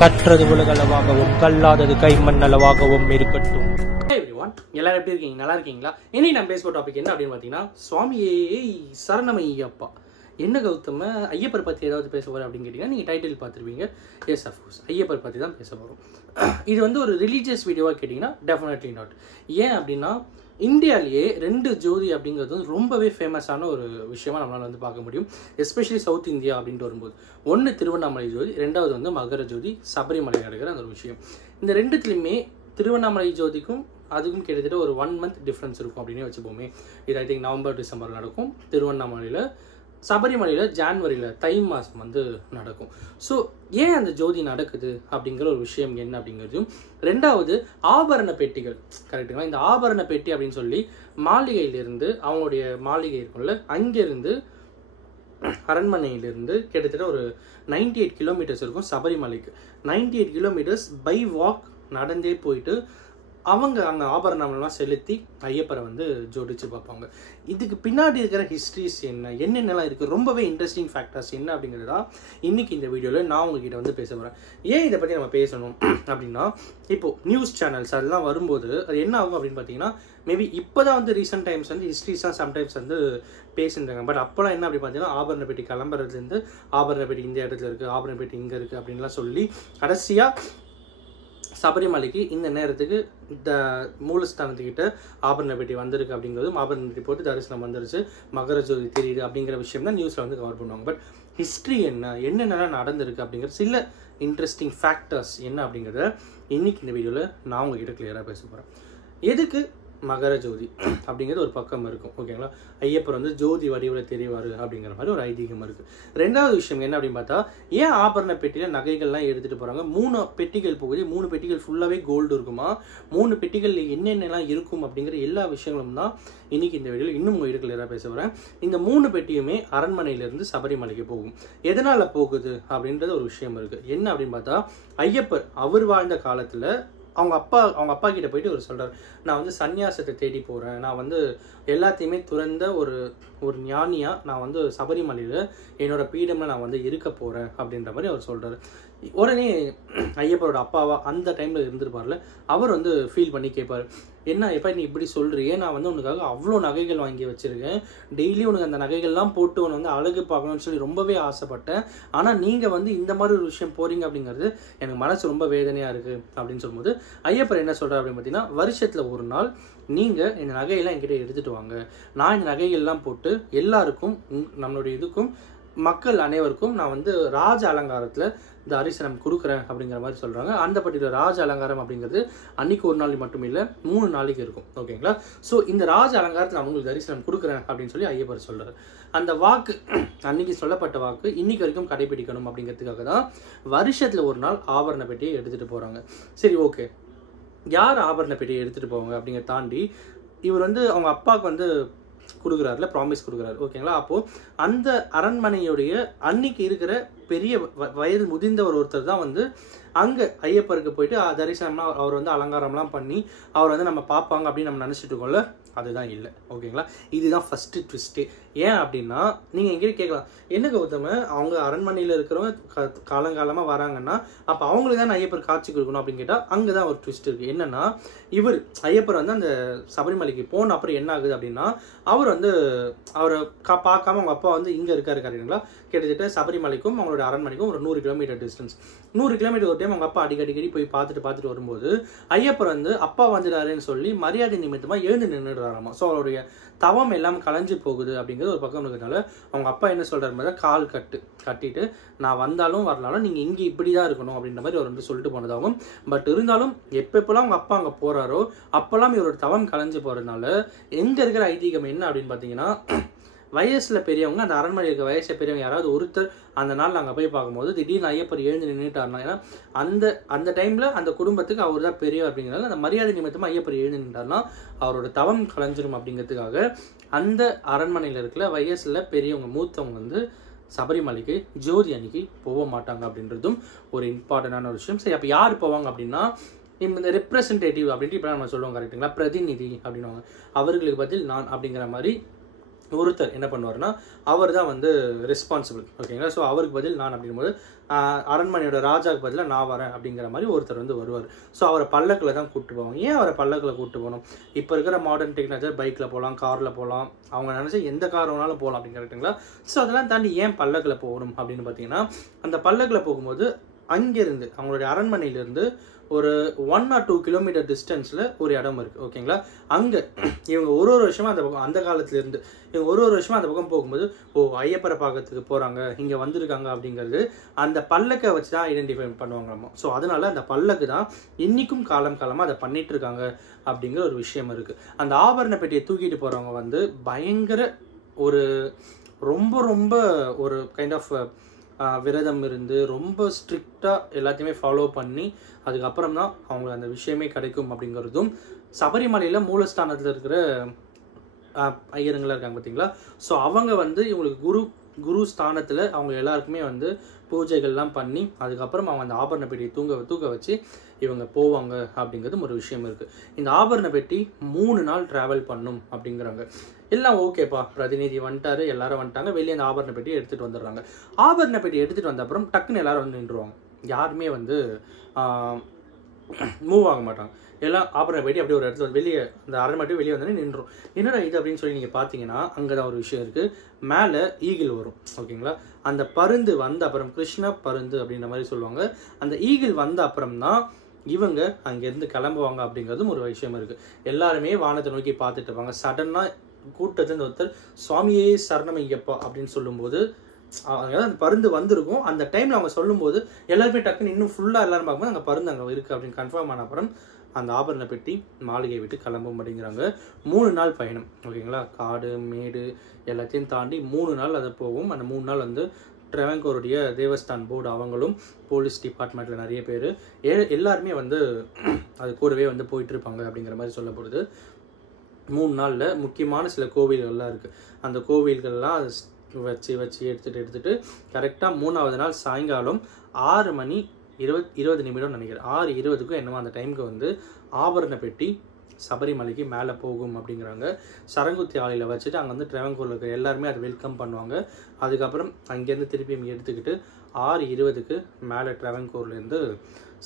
கற்றது உலகளவாகவும் கல்லாதது கைமண் அளவாகவும் இருக்கட்டும். எல்லாரும் எப்படி இருக்கீங்க? நல்லா இருக்கீங்களா? இன்னைக்கு நான் பேச டாபிக் என்ன அப்படின்னு பார்த்தீங்கன்னா, சுவாமியே சரணமையப்பா. என்ன கௌதம ஐயப்பர் பற்றி ஏதாவது பேச போகிறேன் அப்படின்னு கேட்டிங்கன்னா, நீங்கள் டைட்டில் பார்த்துருப்பீங்க. எஸ் அஃப்கோர்ஸ், ஐயப்பர் பற்றி தான் பேச போகிறோம். இது வந்து ஒரு ரிலீஜியஸ் வீடியோவாக கேட்டிங்கன்னா டெஃபினெட்லி நாட். ஏன் அப்படின்னா, இந்தியாவிலேயே 2 ஜோதி அப்படிங்கிறது வந்து ரொம்பவே ஃபேமஸான ஒரு விஷயமா நம்மளால் வந்து பார்க்க முடியும். எஸ்பெஷலி சவுத் இந்தியா அப்படின்ட்டு வரும்போது, ஒன்று திருவண்ணாமலை ஜோதி, 2வது வந்து மகர ஜோதி, சபரிமலை நடக்கிற அந்த ஒரு விஷயம். இந்த 2த்துலையுமே திருவண்ணாமலை ஜோதிக்கும் அதுக்கும் கிட்டத்தட்ட ஒரு 1 மந்த் டிஃப்ரென்ஸ் இருக்கும் அப்படின்னு வச்சுப்போமே. இது ஐ திங்க் நவம்பர் டிசம்பர் நடக்கும். திருவண்ணாமலையில், சபரிமலையில் ஜான்வரியில் தை மாதம் வந்து நடக்கும். ஸோ ஏன் அந்த ஜோதி நடக்குது அப்படிங்கிற ஒரு விஷயம் என்ன அப்படிங்கிறதும், 2வது ஆபரண பெட்டிகள். கரெக்டுங்களா? இந்த ஆபரண பெட்டி அப்படின்னு சொல்லி மாளிகையிலிருந்து, அவங்களுடைய மாளிகை இருக்கும்ல, அங்கேருந்து அரண்மனையிலிருந்து கிட்டத்தட்ட ஒரு 98 கிலோமீட்டர்ஸ் இருக்கும் சபரிமலைக்கு. 98 கிலோமீட்டர்ஸ் பை வாக் நடந்தே போயிட்டு அவங்க அங்கே ஆபரணம்லாம் செலுத்தி ஐயப்பரை வந்து ஜோடிச்சு பார்ப்பாங்க. இதுக்கு பின்னாடி இருக்கிற ஹிஸ்ட்ரிஸ் என்னென்னலாம் இருக்குது, ரொம்பவே இன்ட்ரெஸ்டிங் ஃபேக்டர்ஸ் என்ன அப்படிங்கிறதா இன்றைக்கி இந்த வீடியோவில் நான் உங்ககிட்ட வந்து பேச போகிறேன். ஏன் இதை பற்றி நம்ம பேசணும் அப்படின்னா, இப்போது நியூஸ் சேனல்ஸ் அதெல்லாம் வரும்போது அது என்ன ஆகும் அப்படின்னு பார்த்தீங்கன்னா, மேபி இப்போ தான் வந்து ரீசெண்ட் டைம்ஸ் வந்து ஹிஸ்ட்ரிஸ்லாம் சம்டைம்ஸ் வந்து பேசியிருந்தாங்க. பட் அப்போலாம் என்ன அப்படி பார்த்தீங்கன்னா, ஆபரண பெட்டி கிளம்புறதுலேருந்து ஆபரண பெட்டி இந்த இடத்துல இருக்குது, ஆபரண பெட்டி இங்கே இருக்குது அப்படின்லாம் சொல்லி கடைசியாக சபரிமலைக்கு இந்த நேரத்துக்கு இந்த மூலஸ்தானத்துக்கிட்ட ஆபரண பெட்டி வந்திருக்கு அப்படிங்கிறதும், ஆபரண பெட்டி போட்டு தரிசனம் வந்துருச்சு, மகர ஜோதி தெரியுது அப்படிங்கிற விஷயம் தான் நியூஸில் வந்து கவர் பண்ணுவாங்க. பட் ஹிஸ்ட்ரி என்னென்னலாம் நடந்திருக்கு அப்படிங்கிற சில இன்ட்ரெஸ்டிங் ஃபேக்டர்ஸ் என்ன அப்படிங்கிறத இன்னைக்கு இந்த வீடியோவில் நான் உங்ககிட்ட கிளியராக பேச போகிறேன். எதுக்கு மகர ஜோதி அப்படிங்கிறது ஒரு பக்கம் இருக்கும், ஓகேங்களா? ஐயப்பர் வந்து ஜோதி வடிவில் தெரிவார் அப்படிங்கிற மாதிரி ஒரு ஐதீகம் இருக்குது. 2வது விஷயம் என்ன அப்படின்னு பார்த்தா, ஏன் ஆபரண பெட்டியில் நகைகள்லாம் எடுத்துகிட்டு போகிறாங்க? 3 பெட்டிகள் போகுது, 3 பெட்டிகள் ஃபுல்லாகவே கோல்டு இருக்குமா, 3 பெட்டிகளில் என்னென்னலாம் இருக்கும் அப்படிங்கிற எல்லா விஷயங்களும் தான் இன்னைக்கு இந்த வீடியோவில் இன்னும் உங்கள் கிளியராக பேச போகிறேன். இந்த 3 பெட்டியுமே அரண்மனையிலேருந்து சபரிமலைக்கு போகும். எதனால் போகுது அப்படின்றது ஒரு விஷயம் இருக்குது. என்ன அப்படின்னு பார்த்தா, ஐயப்பர் அவர் வாழ்ந்த காலத்தில் அவங்க அப்பா கிட்ட போயிட்டு அவர் சொல்கிறார், நான் வந்து சன்னியாசத்தை தேடி போகிறேன், நான் வந்து எல்லாத்தையுமே துறந்த ஒரு ஞானியாக நான் வந்து சபரிமலையில் என்னோட பீடமில் நான் வந்து இருக்க போகிறேன் அப்படின்ற மாதிரி அவர் சொல்கிறார். உடனே ஐயப்பரோட அப்பாவா அந்த டைமில் இருந்திருப்பார்ல, அவர் வந்து ஃபீல் பண்ணி கேட்பார், என்ன எப்போ நீ இப்படி சொல்கிறியே, நான் வந்து உனக்காக அவ்வளோ நகைகள் வாங்கி வச்சுருக்கேன், டெய்லி உனக்கு அந்த நகைகள்லாம் போட்டு உன்னை வந்து அழகு பார்க்கணும்னு சொல்லி ரொம்பவே ஆசைப்பட்டேன், ஆனால் நீங்கள் வந்து இந்த மாதிரி ஒரு விஷயம் போகிறீங்க அப்படிங்கிறது எனக்கு மனசு ரொம்ப வேதனையாக இருக்குது அப்படின்னு சொல்லும்போது, ஐயப்பர் என்ன சொல்கிறார் அப்படின்னு பார்த்தீங்கன்னா, வருஷத்தில் ஒரு நாள் நீங்கள் இந்த நகையெல்லாம் என்கிட்ட எடுத்துகிட்டு வாங்க, நான் இந்த நகைகள்லாம் போட்டு எல்லாருக்கும் நம்மளுடைய இதுக்கும் மக்கள் அனைவருக்கும் நான் வந்து ராஜ அலங்காரத்தில் இந்த தரிசனம் கொடுக்குறேன் அப்படிங்கிற மாதிரி சொல்கிறாங்க. அந்த பட்டியல ராஜ அலங்காரம் அப்படிங்கிறது அன்றைக்கி ஒரு நாள் மட்டும் இல்லை, 3 நாளைக்கு இருக்கும், ஓகேங்களா? ஸோ இந்த ராஜ அலங்காரத்தில் நான் உங்களுக்கு தரிசனம் கொடுக்குறேன் அப்படின்னு சொல்லி ஐயப்பர் சொல்கிறார். அந்த வாக்கு, அன்றைக்கி சொல்லப்பட்ட வாக்கு இன்னைக்கு வரைக்கும் கடைபிடிக்கணும் அப்படிங்கிறதுக்காக தான் வருஷத்தில் ஒரு நாள் ஆபரண பெட்டியை எடுத்துகிட்டு போகிறாங்க. சரி, ஓகே, யார் ஆபரண பெட்டியை எடுத்துகிட்டு போவாங்க அப்படிங்கிற தாண்டி இவர் வந்து அவங்க அப்பாவுக்கு வந்து கொடுக்குறாருல, ப்ராமிஸ் கொடுக்குறாரு, ஓகேங்களா? அப்போது அந்த அரண்மனையுடைய அன்னைக்கு இருக்கிற பெரிய வயது முதிர்ந்த ஒருத்தர் தான் வந்து அங்கே ஐயப்பருக்கு போயிட்டு தரிசனம்லாம் அவர் வந்து அலங்காரம்லாம் பண்ணி அவர் வந்து நம்ம பார்ப்பாங்க அப்படின்னு நம்ம நினச்சிட்டு இருக்கோம்ல, அதுதான் இல்லை, ஓகேங்களா? இதுதான் ஃபஸ்ட்டு ட்விஸ்ட்டு. ஏன் அப்படின்னா, நீங்கள் எங்கேயும் கேட்கலாம், என்ன கௌதம அவங்க அரண்மனையில் இருக்கிறவங்க காலங்காலமாக வராங்கன்னா அப்போ அவங்களுக்கு தான் ஐயப்பர் காட்சி கொடுக்கணும் அப்படின்னு கேட்டால், அங்கே தான் ஒரு ட்விஸ்ட் இருக்குது. என்னென்னா, ஐயப்பர் வந்து அந்த சபரிமலைக்கு போன அப்புறம் என்ன ஆகுது அப்படின்னா, அவர் வந்து அவரை பார்க்காம அவங்க அப்பா வந்து இங்கே இருக்காரு, கரெக்டுங்களா? கிட்டத்தட்ட சபரிமலைக்கும் அவங்களோட அரண்மனைக்கும் ஒரு 100 கிலோமீட்டர் டிஸ்டன்ஸ். 100 கிலோமீட்டர் ஒரு டைம் அவங்க அப்பா அடிக்கடி போய் பார்த்துட்டு வரும்போது ஐயப்பர் வந்து அப்பா வந்துடாருன்னு சொல்லி மரியாதை நிமித்தமாக எழுந்து நின்றுடுறாராமா. ஸோ அவருடைய தவம் எல்லாம் கலைஞ்சு போகுது அப்படிங்கிறது ஒரு பக்கம் இருக்கிறதுனால அவங்க அப்பா என்ன சொல்கிறார் மாதிரி, கால் கட்டிட்டு நான் வந்தாலும் வரலாலும் நீங்கள் இங்கே இப்படி தான் இருக்கணும் அப்படின்ற மாதிரி அவர் வந்து சொல்லிட்டு போனதாகும். பட் இருந்தாலும் எப்பப்பெல்லாம் அவங்க அப்பா அங்கே போகிறாரோ அப்போல்லாம் இவரோட தவம் கலைஞ்சு போகிறதுனால எங்கே இருக்கிற ஐதீகம் என்ன அப்படின்னு பார்த்தீங்கன்னா, வயசில் பெரியவங்க, அந்த அரண்மனை இருக்க வயசில் பெரியவங்க யாராவது ஒருத்தர் அந்த நாள் நாங்கள் போய் பார்க்கும்போது திடீர்னு ஐயப்பர் எழுந்து நின்றுட்டாருனா, ஏன்னா அந்த டைமில் அந்த குடும்பத்துக்கு அவர் தான் பெரியவர் அப்படிங்கிறதால அந்த மரியாதை நிமித்தமாக ஐயப்பர் எழுந்து நின்றார்னா அவரோட தவம் கலைஞ்சிரும் அப்படிங்கிறதுக்காக அந்த அரண்மனையில் இருக்கிற வயசில் பெரியவங்க மூத்தவங்க வந்து சபரிமலைக்கு ஜோதி அன்னைக்கு போக மாட்டாங்க அப்படின்றதும் ஒரு இம்பார்ட்டண்டான ஒரு விஷயம். சரி, அப்போ யார் போவாங்க அப்படின்னா, இந்த ரெப்ரசன்டேட்டிவ் அப்படின்ட்டு இப்போ நம்ம சொல்லுவோம், கரெக்டுங்களா? பிரதிநிதி அப்படின்வாங்க, அவர்களுக்கு பதில் நான் அப்படிங்கிற மாதிரி ஒருத்தர் என்ன பண்ணுவார்னா அவர் தான் வந்து ரெஸ்பான்சிபிள், ஓகேங்களா. ஸோ அவருக்கு பதில் நான் அப்படிங்கும்போது அரண்மனையோட ராஜாவுக்கு பதிலாக நான் வரேன் அப்படிங்கிற மாதிரி ஒருத்தர் வந்து வருவார். ஸோ அவரை பல்லக்கில் தான் கூப்பிட்டு போவாங்க. ஏன் அவரை பல்லக்கில் கூப்பிட்டு போகணும்? இப்போ இருக்கிற மாடர்ன் டெக்னாலஜி பைக்கில் போகலாம், காரில் போகலாம், அவங்க நினச்சா எந்த கார் வேணாலும் போகலாம் அப்படின்னு கரெக்டுங்களா. ஸோ அதெல்லாம் தாண்டி ஏன் பல்லக்கில் போகணும் அப்படின்னு பார்த்தீங்கன்னா, அந்த பல்லக்கில் போகும்போது அங்கேருந்து அவங்களுடைய அரண்மனையிலேருந்து ஒரு 1 or 2 கிலோமீட்டர் டிஸ்டன்ஸில் ஒரு இடம் இருக்குது, ஓகேங்களா. அங்கே இவங்க ஒரு வருஷமாக அந்த பக்கம், அந்த காலத்துலேருந்து இவங்க ஒரு வருஷமாக அந்த பக்கம் போகும்போது ஐயப்பரை பார்க்கறதுக்கு போகிறாங்க, இங்கே வந்திருக்காங்க அப்படிங்கிறது அந்த பல்லக்கை வச்சு தான் ஐடென்டிஃபை பண்ணுவாங்களாமா. ஸோ அதனால அந்த பல்லக்கு தான் இன்றைக்கும் காலமாக அதை பண்ணிட்டு இருக்காங்க அப்படிங்கிற ஒரு விஷயம் இருக்குது. அந்த ஆபரண பெட்டியை தூக்கிட்டு போகிறவங்க வந்து பயங்கர ஒரு ரொம்ப ரொம்ப ஒரு கைண்ட் ஆஃப் விரதம் இருந்து ரொம்ப ஸ்ட்ரிக்டாக எல்லாத்தையுமே ஃபாலோ பண்ணி அதுக்கப்புறம் தான் அவங்களுக்கு அந்த விஷயமே கிடைக்கும் அப்படிங்கிறதும், சபரிமலையில் மூலஸ்தானத்தில் இருக்கிற ஐயருங்களாக இருக்காங்க பார்த்தீங்களா. ஸோ அவங்க வந்து இவங்களுக்கு குரு ஸ்தானத்தில் அவங்க எல்லாருக்குமே வந்து பூஜைகள்லாம் பண்ணி அதுக்கப்புறம் அவங்க அந்த ஆபரண பெட்டியை தூக்க வச்சு இவங்க போவாங்க அப்படிங்கிறதும் ஒரு விஷயம் இருக்குது. இந்த ஆபரண பெட்டி 3 நாள் ட்ராவல் பண்ணும் அப்படிங்கிறாங்க. எல்லாம் ஓகேப்பா, பிரதிநிதி வந்துட்டாரு, எல்லாரும் வந்துட்டாங்க, வெளியே அந்த ஆபரண பெட்டியை எடுத்துகிட்டு வந்துடுறாங்க. ஆபரண பெட்டி எடுத்துகிட்டு வந்த அப்புறம் டக்குன்னு எல்லாரும் வந்து நின்றுவாங்க. யாருமே வந்து மூவ் ஆக மாட்டாங்க. எல்லாம் ஆபரண பெட்டி அப்படியே ஒரு இடத்துல வெளியே அந்த அரண்மனை வெளியே வந்தோடனே நின்றும். என்னடா இது அப்படின்னு சொல்லி நீங்கள் பார்த்தீங்கன்னா அங்கே தான் ஒரு விஷயம் இருக்குது. மேலே ஈகிள் வரும், ஓகேங்களா. அந்த பருந்து வந்த அப்புறம் கிருஷ்ண பருந்து அப்படின்ற மாதிரி சொல்லுவாங்க. அந்த ஈகிள் வந்த அப்புறம் தான் இவங்க அங்கேருந்து கிளம்புவாங்க அப்படிங்கிறதும் ஒரு விஷயம் இருக்குது. எல்லாருமே வானத்தை நோக்கி பார்த்துட்டு இருப்பாங்க. சடனாக கூட்டத்துலேருந்து ஒருத்தர் சுவாமியே சரணம் ஐயப்பா அப்படின்னு சொல்லும்போது அந்த பருந்து வந்திருக்கும். அந்த டைமில் அவங்க சொல்லும்போது எல்லாருமே டக்குன்னு இன்னும் ஃபுல்லாக எல்லாரும் பார்க்கும்போது அங்கே பருந்து அங்கே இருக்குது அப்படின்னு கன்ஃபார்ம் ஆன அப்புறம் அந்த ஆபரண பெட்டி மாளிகையை விட்டு கிளம்பும் அப்படிங்கிறாங்க. 3 நாள் பயணம், ஓகேங்களா. காடு மேடு எல்லாத்தையும் தாண்டி 3 நாள் அதை போகும். அந்த 3 நாள் வந்து ட்ரெவங்கோருடைய தேவஸ்தான் போர்டு அவங்களும் போலீஸ் டிபார்ட்மெண்ட்டில் நிறைய பேர் எல்லாருமே வந்து அது கூடவே வந்து போயிட்டு இருப்பாங்க அப்படிங்கிற மாதிரி சொல்லப்படுது. 3 நாளில் முக்கியமான சில கோவில்கள்லாம் இருக்குது. அந்த கோவில்கள்லாம் வச்சு எடுத்துகிட்டு கரெக்டாக 3ஆவது நாள் சாயங்காலம் 6:20 நினைக்கிறேன், 6:20க்கும் என்னமோ அந்த டைமுக்கு வந்து ஆபரண பெட்டி சபரிமலைக்கு மேலே போகும் அப்படிங்கிறாங்க. சரங்குத்தி ஆலையில் வச்சுட்டு அங்கே வந்து ட்ரெவங்கூரில் இருக்கிற எல்லாருமே அதை வெல்கம் பண்ணுவாங்க. அதுக்கப்புறம் அங்கேருந்து திருப்பி எடுத்துக்கிட்டு 6:20க்கு மேலே ட்ரெவங்கூர்லேருந்து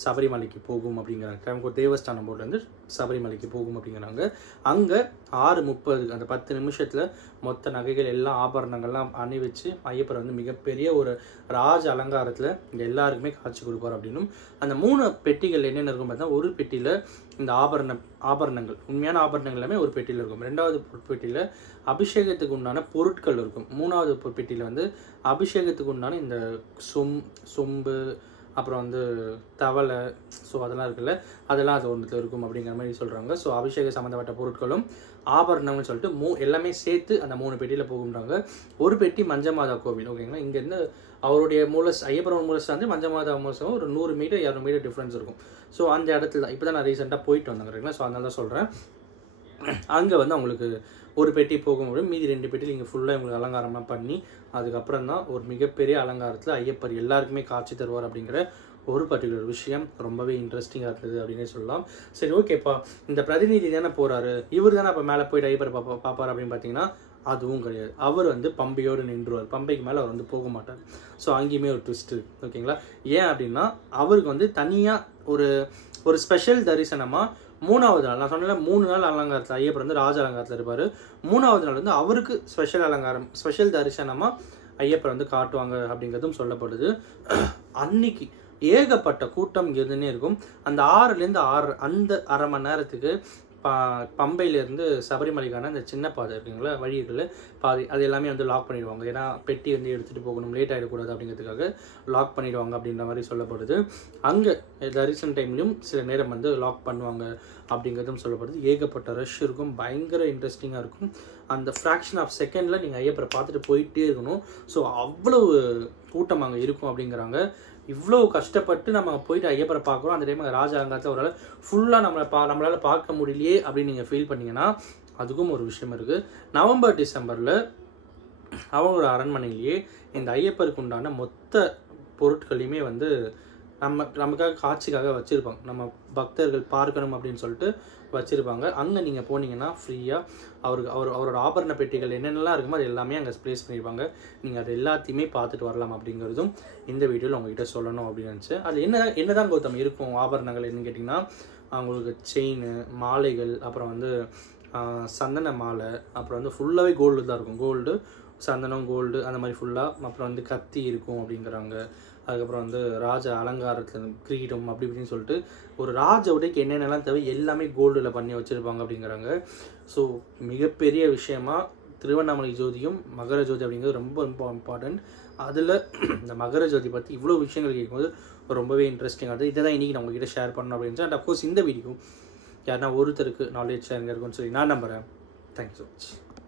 சபரிமலைக்கு போகும் அப்படிங்கிறாங்க. ட்ரெவங்கூர் தேவஸ்தானம் போர்ட்லேருந்து சபரிமலைக்கு போகும் அப்படிங்கிறாங்க. அங்கே 6:30 அந்த 10 நிமிஷத்தில் மொத்த நகைகள் எல்லாம் ஆபரணங்கள்லாம் அணிவிச்சு ஐயப்பர் வந்து மிகப்பெரிய ஒரு ராஜ அலங்காரத்தில் இங்கே எல்லாருக்குமே காட்சி கொடுப்பார் அப்படின்னும், அந்த 3 பெட்டிகள் என்னென்ன இருக்கும் பார்த்தா, ஒரு பெட்டியில் இந்த ஆபரணங்கள் உண்மையான ஆபரணங்கள் எல்லாமே ஒரு பெட்டியில் இருக்கும். 2வது பெட்டியில் அபிஷேகத்துக்கு உண்டான பொருட்கள் இருக்கும். 3வது பெட்டியில் வந்து அபிஷேகத்துக்கு உண்டான இந்த சொம்பு அப்புறம் வந்து தவளை, ஸோ அதெல்லாம் இருக்குல்ல, அதெல்லாம் அது ஒன்றுத்தில் இருக்கும் அப்படிங்கிற மாதிரி சொல்கிறாங்க. ஸோ அபிஷேக சம்மந்தப்பட்ட பொருட்களும் ஆபரணம்னு சொல்லிட்டு எல்லாமே சேர்த்து அந்த 3 பெட்டியில் போகுன்றாங்க. ஒரு பெட்டி மஞ்சமாதா கோவில், ஓகேங்களா. இங்கேருந்து அவருடைய ஐயப்பன் மூலஸ்தானத்து மஞ்சமாதா மூலஸ்தானம் ஒரு 100 மீட்டர் 200 மீட்டர் டிஃப்ரென்ஸ் இருக்கும். ஸோ அந்த இடத்துல தான் இப்போ தான் நான் ரீசெண்டாக போயிட்டு வந்தாங்க, சரிங்களா. ஸோ அதனால தான் சொல்கிறேன். அங்கே வந்து அவங்களுக்கு ஒரு பெட்டி போகும்போது மீதி 2 பெட்டியில் இங்கே ஃபுல்லாக இவங்களுக்கு அலங்காரம்லாம் பண்ணி அதுக்கப்புறம் தான் ஒரு மிகப்பெரிய அலங்காரத்தில் ஐயப்பர் எல்லாருக்குமே காட்சி தருவார் அப்படிங்கிற ஒரு பர்டிகுலர் விஷயம் ரொம்பவே இன்ட்ரெஸ்டிங்காக இருந்தது அப்படின்னே சொல்லலாம். சரி, ஓகேப்பா, இந்த பிரதிநிதி தானே போகிறாரு, இவர் தானே அப்போ மேலே போயிட்டு ஐயப்பர் பார்ப்பார் அப்படின்னு பார்த்தீங்கன்னா அதுவும் கிடையாது. அவர் வந்து பம்பையோடு நின்றுவார். பம்பைக்கு மேலே அவர் வந்து போக மாட்டார். ஸோ அங்கேயுமே ஒரு ட்விஸ்ட்டு, ஓகேங்களா. ஏன் அப்படின்னா அவருக்கு வந்து தனியாக ஒரு ஸ்பெஷல் தரிசனமாக 3ஆவது நாள், நான் சொன்னேன் 3 நாள் அலங்காரத்தில் ஐயப்பர் வந்து ராஜ அலங்காரத்தில் இருப்பார். 3ஆவது நாள் வந்து அவருக்கு ஸ்பெஷல் தரிசனமாக ஐயப்பர் வந்து காட்டுவாங்க அப்படிங்கிறதும் சொல்லப்படுது. அன்னைக்கு ஏகப்பட்ட கூட்டம் இருந்துன்னே இருக்கும். அந்த 6லேருந்து 6 அந்த அரை மணி நேரத்துக்கு பம்பையிலேருந்து சபரிமலைக்கான அந்த சின்ன பாதை இருக்குங்களா, வழிகளில் பாதை, அது எல்லாமே வந்து லாக் பண்ணிடுவாங்க. ஏன்னா பெட்டி வந்து எடுத்துகிட்டு போகணும், லேட் ஆகிடக்கூடாது அப்படிங்கிறதுக்காக லாக் பண்ணிடுவாங்க அப்படின்ற மாதிரி சொல்லப்படுது. அங்கே தரிசன டைம்லையும் சில நேரம் வந்து லாக் பண்ணுவாங்க அப்படிங்கிறதும் சொல்லப்படுது. ஏகப்பட்ட ரஷ் இருக்கும், பயங்கர இன்ட்ரெஸ்டிங்காக இருக்கும். அந்த ஃப்ராக்ஷன் ஆஃப் செகண்டில் நீங்கள் ஐயப்பரை பார்த்துட்டு போயிட்டே இருக்கணும். ஸோ அவ்வளவு கூட்டம் அங்கே இருக்கும் அப்படிங்கிறாங்க. இவ்வளோ கஷ்டப்பட்டு நம்ம போயிட்டு ஐயப்பரை பார்க்குறோம், அந்த டைம் ராஜ அலங்காரத்தில் ஒரு ஃபுல்லாக நம்மளால் பார்க்க முடியலையே அப்படின்னு நீங்கள் ஃபீல் பண்ணிங்கன்னா அதுக்கும் ஒரு விஷயம் இருக்குது. நவம்பர் டிசம்பரில் அவங்களோட அரண்மனையிலேயே இந்த ஐயப்பருக்கு உண்டான மொத்த பொருட்களையுமே வந்து நமக்காக காட்சிக்காக வச்சுருப்பாங்க. நம்ம பக்தர்கள் பார்க்கணும் அப்படின்னு சொல்லிட்டு வச்சுருப்பாங்க. அங்கே நீங்கள் போனீங்கன்னா ஃப்ரீயாக அவரோட ஆபரண பெட்டிகள் என்னென்னலாம் இருக்குமோ அது எல்லாமே அங்கே ப்ளேஸ் பண்ணியிருப்பாங்க. நீங்கள் அது எல்லாத்தையுமே பார்த்துட்டு வரலாம் அப்படிங்கிறதும் இந்த வீடியோவில் உங்ககிட்ட சொல்லணும் அப்படின்னு நினச்சி. அது என்னதான் கௌதம் இருக்கும் ஆபரணங்கள் என்னன்னு கேட்டிங்கன்னா, அவங்களுக்கு செயின், மாலைகள், அப்புறம் வந்து சந்தன மாலை, அப்புறம் வந்து ஃபுல்லாகவே கோல்டு தான் இருக்கும். கோல்டு, சந்தனம், கோல்டு அந்த மாதிரி ஃபுல்லாக. அப்புறம் வந்து கத்தி இருக்கும் அப்படிங்கிறாங்க. அதுக்கப்புறம் வந்து ராஜ அலங்காரத்தில் கிரீடம் அப்படி இப்படின்னு சொல்லிட்டு ஒரு ராஜ உடைக்கு என்னென்னலாம் தேவை எல்லாமே கோல்டில் பண்ணி வச்சுருப்பாங்க அப்படிங்கிறாங்க. ஸோ மிகப்பெரிய விஷயமா திருவண்ணாமலை ஜோதியும் மகர ஜோதி அப்படிங்கிறது ரொம்ப இம்பார்ட்டண்ட். அதில் இந்த மகர ஜோதி பற்றி இவ்வளோ விஷயங்கள் கேட்கும்போது ரொம்பவே இன்ட்ரெஸ்டிங்காக இதை தான் இன்றைக்கி நான் உங்ககிட்ட ஷேர் பண்ணணும் அப்படின்னு. அண்ட் அஃப்கோர்ஸ் இந்த வீடியோ யாருன்னா ஒருத்தருக்கு நாலேஜ் ஷேரிங் இருக்குன்னு சொல்லி நான் நம்புகிறேன். Thank you so much.